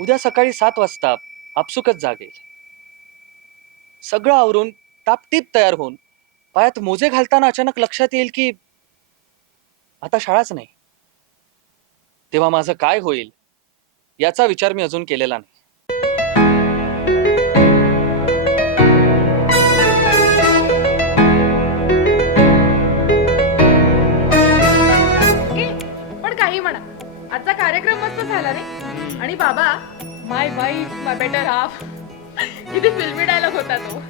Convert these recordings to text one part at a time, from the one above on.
उद्या सकाळी 7 वाजता आपसुकच जागेल. सगळं आवरून टापटीप तयार होऊन पायात मोजे घालताना अचानक लक्षात येईल की आता शाळाच नाही. तेव्हा माझं काय होईल याचा विचार मी अजून केलेला नाही. पण काही म्हणा, आजचा कार्यक्रम मस्त झाला रे. आणि बाबा, माय वाईफ माय बेटर हाफ, किती फिल्मी डायलॉग होता तो.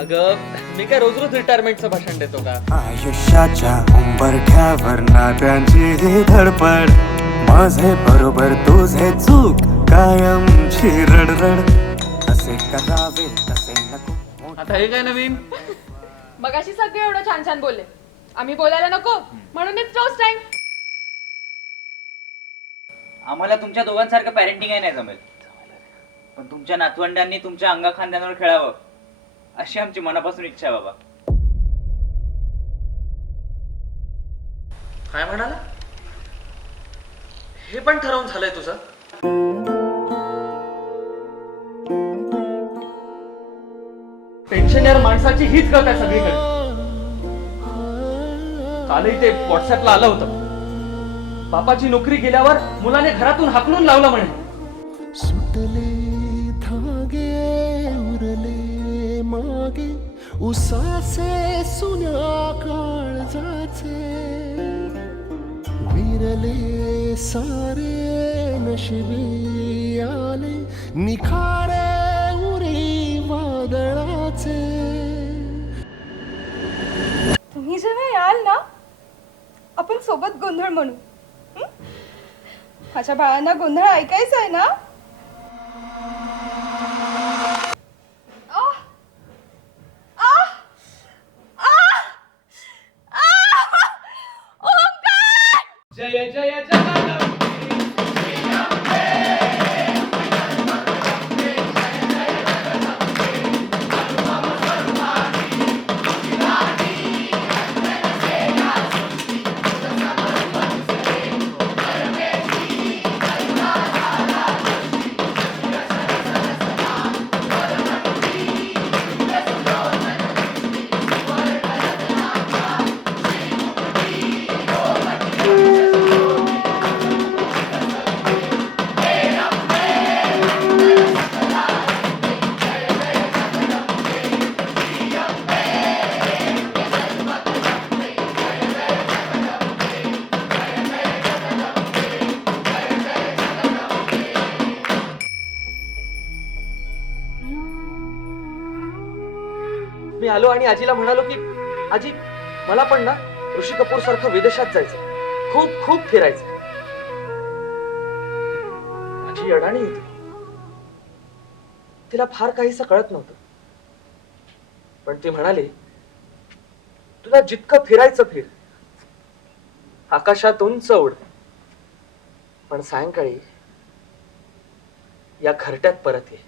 अगं मी काय रोज रोज रिटायरमेंटचं भाषण देतो का? आयुष्याच्या उंबरठ्यावर नात्यांची ही धडपड, माझे बरोबर तुझे चूक कायमची रडरड, असे करावे तसे नको. आता हे काय नवीन? मगाशी सगळे एवढं छान छान बोलले, आम्ही बोलायला नको म्हणून इट्स रोज टाइम. आम्हाला तुमच्या दोघांसारखं पॅरेंटिंग नाही जमेल, पण तुमच्या नातवंडांनी तुमच्या अंगा खांद्यांवर खेळावं अशी आमची मनापासून इच्छा आहे बाबा. काय म्हणाला? हे पण ठरवून झालंय तुझं? पेन्शनर माणसाची हीच गत आहे सगळीकडे. कालही ते व्हॉट्सअपला आलं होतं, बापाची नोकरी गेल्यावर मुलाने घरातून हाकलून लावलं म्हणे. सुटले धागे उरले मागे, उसासे सुन्या काळजाचे, विरले सारे नशिबी आले, निखारे उरी वादळाचे. तुम्ही जेव्हा याल ना, आपण सोबत गोंधळ म्हणू. माझ्या बाळांना गोंधळ ऐकायचं आहे ना? जय जय जगदंबे. मी आलो आणि आजीला म्हणालो की आजी, मला पण ना ऋषी कपूर सारखं विदेशात जायचं, खूप खूप फिरायचं. आजी अडाणी होती, तिला फार काहीसं कळत नव्हतं. पण ती म्हणाली, तुला जितकं फिरायचं फिर, आकाशात उंच उड, पण सायंकाळी या घरट्यात परत ये.